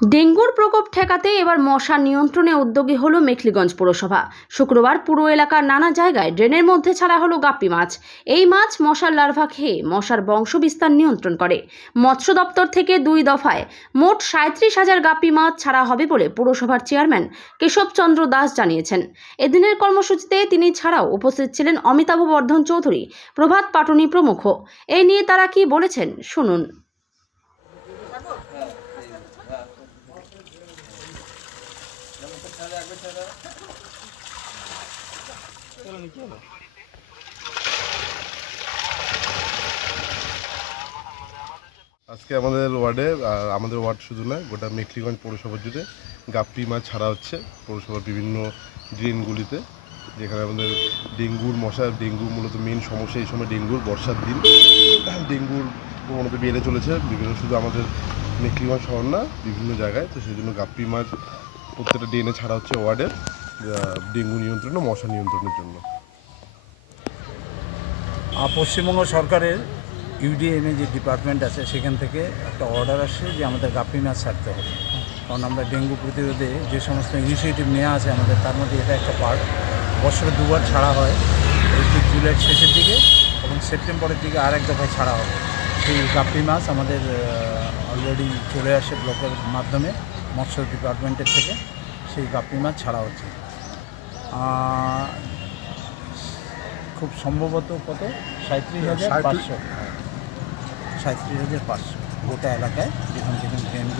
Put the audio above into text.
ডেঙ্গুর প্রকোপ ঠেকাতে এবার মশা নিয়ন্ত্রণে উদ্যোগী হলো মেখলিগঞ্জ পৌরসভা। শুক্রবার পুরো এলাকার নানা জায়গায় ড্রেনের মধ্যে ছাড়া হলো গাপ্পি মাছ। এই মাছ মশার লার্ভা খেয়ে মশার বংশবিস্তার নিয়ন্ত্রণ করে। মৎস্য দপ্তর থেকে 2 দফায় মোট 37,000 গাপ্পি মাছ ছাড়া হবে বলে পৌরসভার চেয়ারম্যান কেশবচন্দ্র দাস জানিয়েছেন। এদিনের কর্মসূচিতে তিনি ছাড়াও উপস্থিত ছিলেন অমিতাভ বর্ধন চৌধুরী, প্রভাত পাটনি প্রমুখ। এই নিয়ে তারা কি বলেছেন শুনুন। আজকে আমাদের ওয়ার্ডে, আমাদের ওয়ার্ড শুধু নয়, গোটা মেখলিগঞ্জ পৌরসভা জুড়ে গাপ্পি মাছ ছাড়া হচ্ছে পৌরসভার বিভিন্ন ড্রেনগুলিতে, যেখানে আমাদের ডেঙ্গু মূলত মেন সমস্যা। এই সময় ডেঙ্গুর বর্ষার দিন ডেঙ্গুর প্রবণত বেড়ে চলেছে বিভিন্ন, শুধু আমাদের মেখলিগঞ্জ শহর না, বিভিন্ন জায়গায়। তো সেই জন্য গাপ্পি মাছ প্রত্যেকটা ড্রেনে ছাড়া হচ্ছে ওয়ার্ডের ডেঙ্গু নিয়ন্ত্রণ ও মশা নিয়ন্ত্রণের জন্য। পশ্চিমবঙ্গ সরকারের ইউডিএমএ যে ডিপার্টমেন্ট আছে সেখান থেকে একটা অর্ডার আসে যে আমাদের গাপ্পি মাছ ছাড়তে হবে, কারণ আমরা ডেঙ্গু প্রতিরোধে যে সমস্ত ইনিশিয়েটিভ নেওয়া আছে আমাদের, তার মধ্যে এটা একটা পার্ট। বছরে 2 বার ছাড়া হয়, এই জুলাইয়ের শেষের দিকে এবং সেপ্টেম্বরের দিকে আর এক দফায় ছাড়া হবে। সেই গাপ্পি মাছ আমাদের অলরেডি চলে আসে ব্লকের মাধ্যমে, মৎস্য ডিপার্টমেন্টের থেকে সেই গাপ্পি মাছ ছাড়া হচ্ছে। খুব সম্ভবত কত 37,500 গোটা এলাকায় যেখানে ড্রেনগুলো